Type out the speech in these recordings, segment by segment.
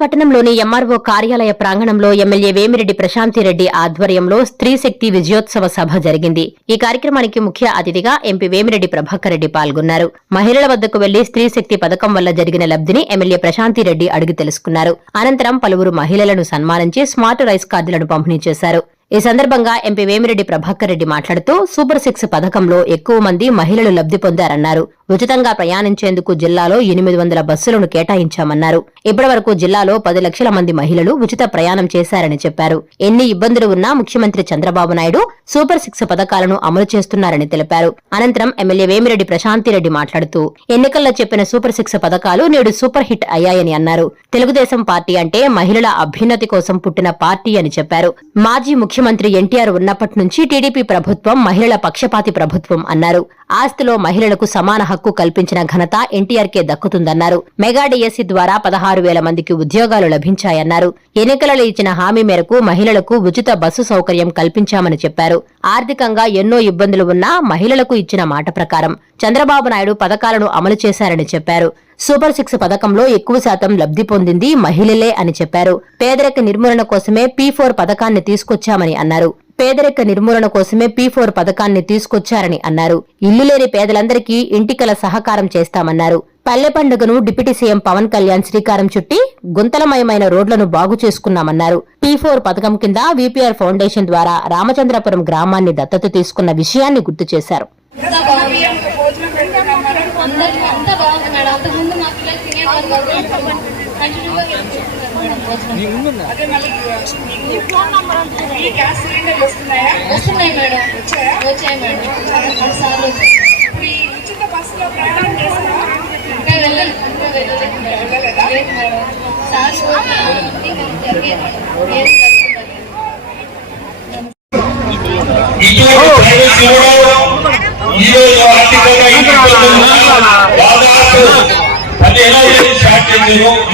పట్టణంలోని ఎంఆర్ఓ కార్యాలయ ప్రాంగణంలో ఎమ్మెల్యే వేమిరెడ్డి ప్రశాంతిరెడ్డి ఆధ్వర్యంలో స్త్రీ శక్తి విజయోత్సవ సభ జరిగింది. ఈ కార్యక్రమానికి ముఖ్య అతిథిగా ఎంపీ వేమిరెడ్డి ప్రభాకర్ రెడ్డి పాల్గొన్నారు. మహిళల వద్దకు వెళ్లి స్త్రీ శక్తి పథకం వల్ల జరిగిన లబ్ధిని ఎమ్మెల్యే ప్రశాంతిరెడ్డి అడిగి తెలుసుకున్నారు. అనంతరం పలువురు మహిళలను సన్మానించి స్మార్ట్ రైస్ కార్డులను పంపిణీ చేశారు. ఈ సందర్భంగా ఎంపీ వేమిరెడ్డి ప్రభాకర్ రెడ్డి మాట్లాడుతూ సూపర్ 6 పథకంలో ఎక్కువ మంది మహిళలు లబ్ధి పొందారన్నారు. ఉచితంగా ప్రయాణించేందుకు జిల్లాలో 800 బస్సులను కేటాయించామన్నారు. ఇప్పటివరకు జిల్లాలో 10 లక్షల మంది మహిళలు ఉచిత ప్రయాణం చేశారని చెప్పారు. ఎన్ని ఇబ్బందులు ఉన్నా ముఖ్యమంత్రి చంద్రబాబు నాయుడు సూపర్ 6 పథకాలను అమలు చేస్తున్నారని తెలిపారు. అనంతరం ఎమ్మెల్యే వేమిరెడ్డి ప్రశాంతిరెడ్డి మాట్లాడుతూ ఎన్నికల్లో చెప్పిన సూపర్ 6 పథకాలు నేడు సూపర్ హిట్ అయ్యాయని అన్నారు. తెలుగుదేశం పార్టీ అంటే మహిళల అభ్యున్నతి కోసం పుట్టిన పార్టీ అని చెప్పారు. మాజీ ముఖ్యమంత్రి ఎన్టీఆర్ ఉన్నప్పటి నుంచి టీడీపీ ప్రభుత్వం మహిళల పక్షపాతి ప్రభుత్వం అన్నారు. ఆస్తిలో మహిళలకు సమాన హక్కు కల్పించిన ఘనత ఎన్టీఆర్కే దక్కుతుందన్నారు. మెగా డిఎస్సీ ద్వారా 16,000 మందికి ఉద్యోగాలు లభించాయన్నారు. ఎన్నికలలో ఇచ్చిన హామీ మేరకు మహిళలకు ఉచిత బస్సు సౌకర్యం కల్పించామని చెప్పారు. ఆర్థికంగా ఎన్నో ఇబ్బందులు ఉన్నా మహిళలకు ఇచ్చిన మాట ప్రకారం చంద్రబాబు నాయుడు పథకాలను అమలు చేశారని చెప్పారు. సూపర్ 6 పథకంలో ఎక్కువ శాతం లబ్ధి పొందింది మహిళలే అని చెప్పారు. పేదరిక నిర్మూలన కోసమే P4 పథకాన్ని తీసుకొచ్చామని అన్నారు. పేదరిక నిర్మూలన కోసమే P4 పథకాన్ని తీసుకొచ్చారని అన్నారు. ఇల్లు లేని పేదలందరికీ ఇంటికల సహకారం చేస్తామన్నారు. పల్లె పండుగను డిప్యూటీ సీఎం పవన్ కళ్యాణ్ శ్రీకారం చుట్టి గుంతలమయమైన రోడ్లను బాగు చేసుకున్నామన్నారు. P4 పథకం కింద VPR ఫౌండేషన్ ద్వారా రామచంద్రపురం గ్రామాన్ని దత్తత తీసుకున్న విషయాన్ని గుర్తు చేశారు.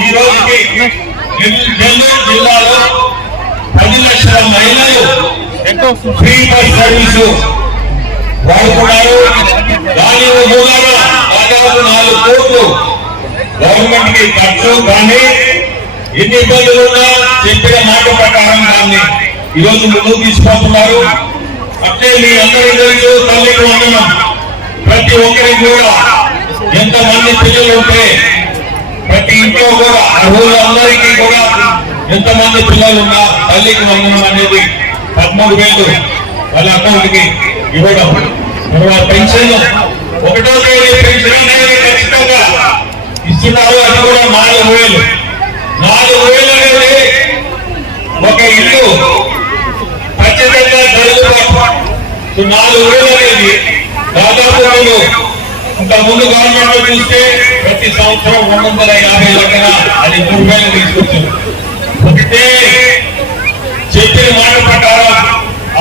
ఈ రోజుకి నెల్లూరు జిల్లాలో 10 లక్షల మహిళలు ఫ్రీ బస్ సర్వీసు వాడుకున్నారు. దాని మూలంగా దాదాపు 4 కోట్లు గవర్నమెంట్ కి ఖర్చు. కానీ ఎన్ని ఇబ్బందులు ఉన్నా చెప్పిన మాట ప్రకారం దాన్ని ఈరోజు ముందుకు తీసుకుంటున్నారు. అంటే మీ అందరూ తెలుసు, తల్లికి వందనం. ప్రతి ఒక్కరికి కూడా ఎంతమంది పిల్లలు ఉంటే ప్రతి ఇంట్లో కూడా అర్హులందరికీ కూడా ఎంతమంది పిల్లలు ఉన్నా తల్లికి వందనం అనేది 13,000 వాళ్ళ అకౌంట్ కి ఇవ్వడం. తర్వాత పెన్షన్ 1వ తేదీ పెన్షన్ అనేది ఖచ్చితంగా ఇస్తున్నారు. అది కూడా 4,000. 4,000 అనేది ఒక ఇల్లు ఖచ్చితంగా జరుగుతుంది. 4,000 అనేది దాదాపు ఇంత ముందు గవర్నమెంట్ లో చూస్తే ప్రతి సంవత్సరం 250 లక్షల అది 3,000 తీసుకొచ్చారు. ఒకటే చెప్పిన మాట ప్రకారం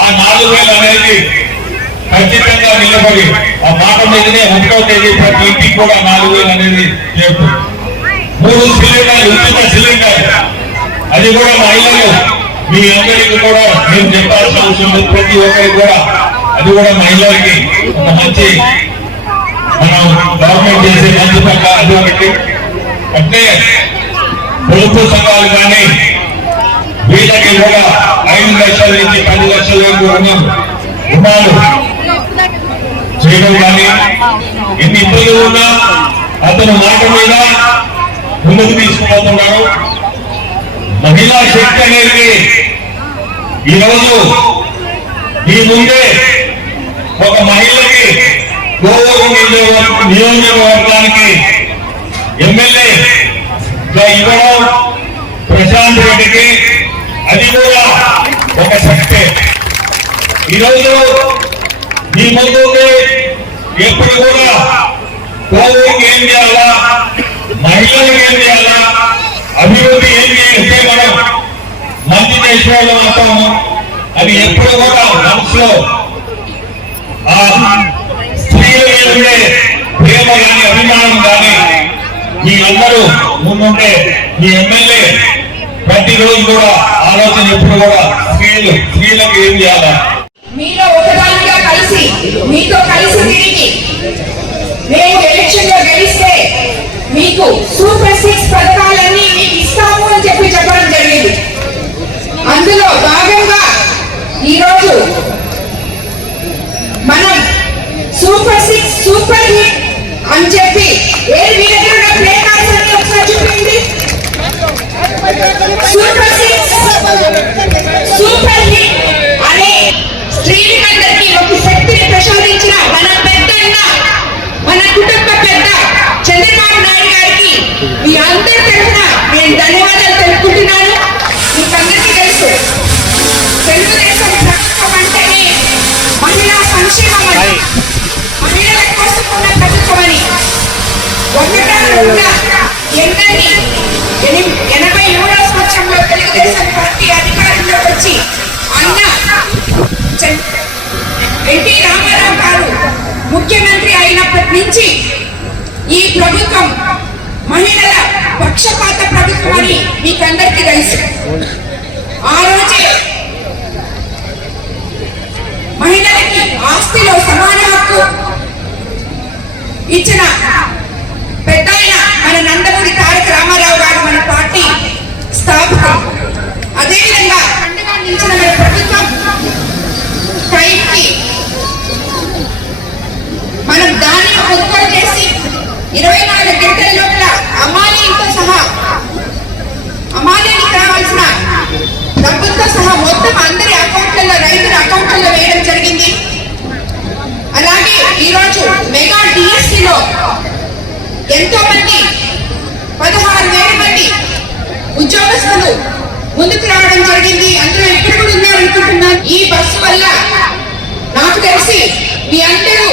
ఆ 4,000 అనేది ఖచ్చితంగా నిలబడి ఆ మాట మీదనే 1వ తేదీ ప్రతి ఇంటికి కూడా 4,000 అనేది చేస్తుంది. 3 సిలిండర్లు ఉచిత సిలిండర్, అది కూడా మహిళలు. మీ అందరికీ కూడా నేను చెప్పాల్సిన అవసరం లేదు. ప్రతి ఒక్కరికి కూడా అది కూడా మహిళలకి ఒక మంచి మనం గవర్నమెంట్ చేసే మంచి పక్క. అది ఒకటి. అంటే పొదుపు సంఘాలు కానీ వీళ్ళకి కూడా 5 లక్షల నుంచి 10 లక్షల వరకు రుణాలు చేయడం కానీ ఎన్ని ఇబ్బందులు ఉన్నా అతను మాట మీద ముందుకు తీసుకుపోతున్నారు. మహిళా శక్తి అనేది ఈరోజు ఈ ముందే ఒక మహిళకి గోవూరు నియోజకవర్గానికి ఎమ్మెల్యే ఇవ్వడం ప్రశాంత్ రెడ్డికి అది కూడా ఒక శక్తే. ఈరోజు మీ ముందు ఎప్పుడు కూడా గోవూరుకి ఏం చేయాలా, మహిళలకు ఏం చేయాలా, అభివృద్ధి ఏం చేస్తే మనం మంచి దేశంలో ఉంటాము అది ఎప్పుడు కూడా మనసులో ఆ స్త్రీల మీద ప్రేమ కానీ అభిమానం కానీ మీ అందరూ ముందుంటే మీ ఎమ్మెల్యే ప్రతిరోజు కూడా ఆలోచన ఎప్పుడు కూడా స్త్రీలకు ఏం చేయాలా, మీలో ఒకదానిగా కలిసి మీతో కలిసి తిరిగి మేము ఎలక్షన్ లో గెలిస్తే మీకు సూపర్ 6 పథకాలన్నీ మీకు ఇస్తాము అని చెప్పి అందులో భాగంగా ఈరోజు మనం సూపర్ 6 సూపర్ హిట్ అని చెప్పి మీ దగ్గర ప్లే కార్డ్స్ అన్ని ఒకసారి చూపించండి. సూపర్ 6 సూపర్ హిట్ అనే స్త్రీలందరికీ ఒక శక్తిని ప్రసాదించిన మన పెద్దన్న, మన కుటుంబ పెద్ద చంద్రబాబు నాయుడు గారికి మీ అందరి తరఫున నేను ధన్యవాదాలు తెలుపుకుంటున్నాను. మీకు అందరికీ తెలుసు తెలుగుదేశం ప్రభుత్వం అంటేనే మహిళా సంక్షేమం అని, మహిళల కోసం ఉన్న ప్రభుత్వం అని. 83వ సంవత్సరంలో తెలుగుదేశం పార్టీ అధికారంలోకి వచ్చి అన్న ఎన్టీ రామారావు గారు ముఖ్యమంత్రి అయినప్పటి నుంచి ఈ ప్రభుత్వం మహిళల పక్షపాత ప్రభుత్వం అని మీకందరికీ తెలుసు. ఆ రోజే మహిళలకి ఆస్తిలో సమాన హక్కు ఇచ్చిన పెద్ద మన నందమూరి తారక రామారావు గారు మన పార్టీ స్థాపకులు. అదేవిధంగా అండగా నిలిచిన మన ప్రభుత్వం టైంకి మనం దాన్ని కొనుగోలు చేసి 24 గంటల లోపల అమ్మాయిలతో సహా అమ్మాయిలకు కావాల్సిన డబ్బులతో సహా మొత్తం అందరి అకౌంట్లలో, రైతుల అకౌంట్లలో వేయడం జరిగింది. అలాగే ఈరోజు మెగా డిఎస్సిలో ఎంతో మంది 16,000 మంది ఉద్యోగస్తులు ముందుకు రావడం జరిగింది. అందులో ఎక్కడ కూడా ఉన్నారనుకుంటున్నాను. ఈ బస్సు వల్ల నాకు తెలిసి మీ అందరూ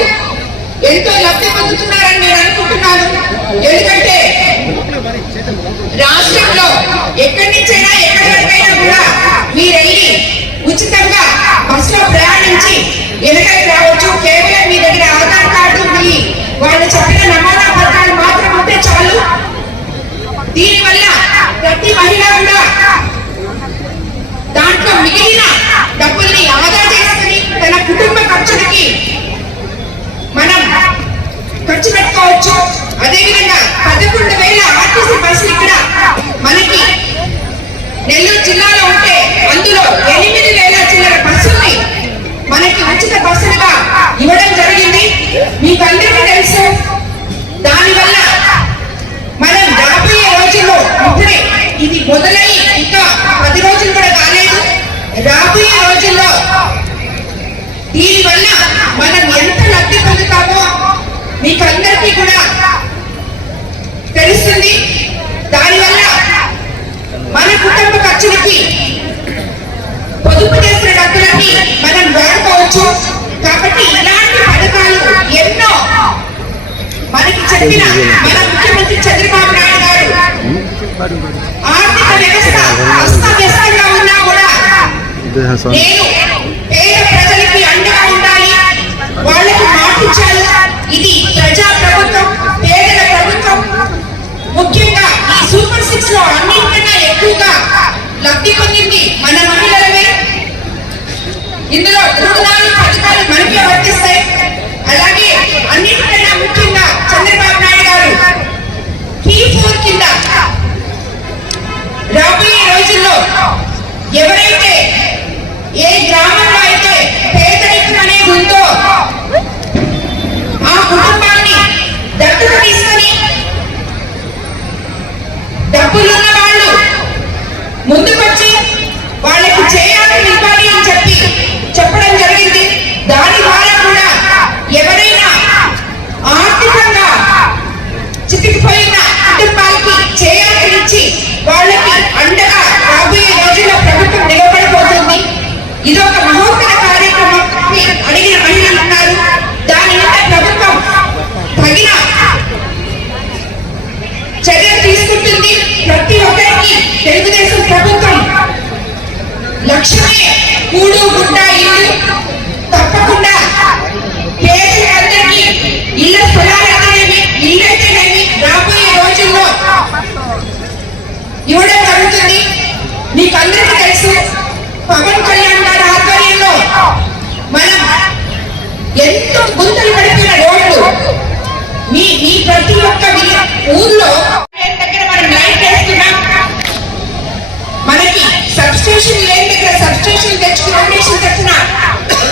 ఎంతో లబ్ధి పొందుతున్నారని నేను అనుకుంటున్నాను. ఎందుకంటే రాష్ట్రంలో ఎక్కడి నుంచైనా ఎక్కడి వరకైనా కూడా మీరెళ్ళి ఉచితంగా బస్సులో ప్రయాణించి వెనకకి రావచ్చు. కేవలం మీ దగ్గర ఆధార్ కార్డు, మీ వాళ్ళు చెప్పిన నమూనా పత్రాలు మాత్రం ఉంటే చాలు. దీనివల్ల ప్రతి మహిళ కూడా దాంట్లో మిగిలిన డబ్బుల్ని ఆదా చేసుకుని తన కుటుంబ ఖర్చులకి మనం ఖర్చు పెట్టుకోవచ్చు. అదేవిధంగా 11,000 ఆర్టీసీ బస్సులు ఇక్కడ మనకి నెల్లూరు జిల్లాలో ఉంటే అందులో 8,000 చిల్లర బస్సుల్ని మనకి ఉచిత బస్సులుగా ఇవ్వడం జరిగింది. మీకు అందరికీ తెలుసు. దానివల్ల మనం రాబోయే రోజుల్లో ఇప్పుడే ఇది మొదలై ఇంకా 10 రోజులు కూడా కాలేదు. రాబోయే రోజుల్లో దీనివల్ల మనం ఎంత లబ్ధి పొందుతామో మీకు అందరికీ కూడా తెలుస్తుంది. దానివల్ల మన కుటుంబ ఖర్చులకి, పొదుపు చేసిన డబ్బులకి మనం వాడుకోవచ్చు. కాబట్టి ఇలాంటి పథకాలు ఎన్నో మనకి చెప్పిన మన ముఖ్యమంత్రి చంద్రబాబు నాయుడు గారు ఆర్థిక వ్యవస్థ అస్తవ్యస్తంగా ఉన్నా కూడా నేను పేద ప్రజలకి అండగా ఉండాలి, వాళ్ళకి మాటిచ్చాను. ఇది ప్రజా ప్రభుత్వం, పేదల ప్రభుత్వం. ముఖ్యంగా ఈ సూపర్ 6 లో అన్నింటికన్నా ఎక్కువగా లబ్ధి పొందింది మన మహిళలమే. ఇందులో 3-4 పథకాలు మనకే వర్తిస్తాయి. అలాగే అన్నింటికన్నా ముఖ్యంగా చంద్రబాబు నాయుడు గారు P4 కింద రాబోయే రోజుల్లో ఎవరైతే ఏ గ్రామంలో అయితే పేదరికం అనేది ఉందో ఆ కుటుంబాన్ని దత్తత తీసుకొని డబ్బులున్న వాళ్ళు ముందుకొచ్చి వాళ్ళకి చేయాలని ఇవ్వాలి అని చెప్పడం జరిగింది. దాని ద్వారా కూడా ఎవరైనా ఆర్థికంగా చితికిపోయిన కుటుంబాలకి చేయాలని ఇచ్చి వాళ్ళకి అండగా రాబోయే రోజుల్లో ప్రభుత్వం నిలబడిపోతుంది. ఇది ఒక మహోత్తర కార్యక్రమం. అడిగిన మహిళలు ఉన్నారు. దాని మీద ప్రభుత్వం తగిన చర్యలు తీసుకుంటుంది. ప్రతి ఒక్కరికి తెలుగుదేశం ప్రభుత్వం లక్ష్యమే కూడు గుడ్డ ఇల్లు. తప్పకుండా పేదలందరికీ ఇళ్ల స్థలాలైతేనేమి, ఇల్లైతేనేమి రాబోయే రోజుల్లో ఇవ్వడం జరుగుతుంది. మీకు అందరికీ తెలుసు, పవన్ కళ్యాణ్ గారి ఆధ్వర్యంలో మనం ఎంతో గుంతలు పడిపోయిన రోడ్లు మీ ప్రతి ఒక్క ఊర్లో దగ్గర మనం లైట్ వేస్తున్నాం. మనకి సబ్స్టేషన్ లేని దగ్గర కాలేజ్ ఫౌండేషన్ తరఫున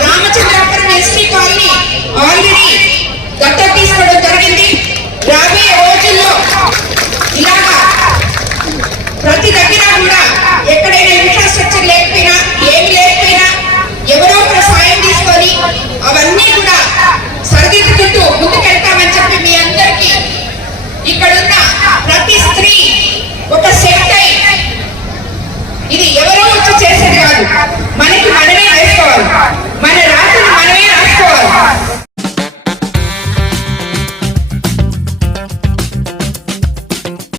రామచంద్రాపురం ఎస్టీ కాలనీ ఆల్రెడీ దత్తత తీసుకోవడం జరిగింది. రాబోయే రోజుల్లో ఇలాగా ప్రతి దగ్గర కూడా ఎక్కడైనా ఇన్ఫ్రాస్ట్రక్చర్ లేకపోయినా ఏమి లేకపోయినా ఎవరో ఒకరు సాయం తీసుకొని అవన్నీ కూడా సరిదిద్దుకుంటూ ముందుకెళ్తామని చెప్పి మీ అందరికీ ఇక్కడున్న ప్రతి స్త్రీ ఒక శక్తి, ఇది ఎవరో వచ్చి చేసేది కాదు, మనకి మన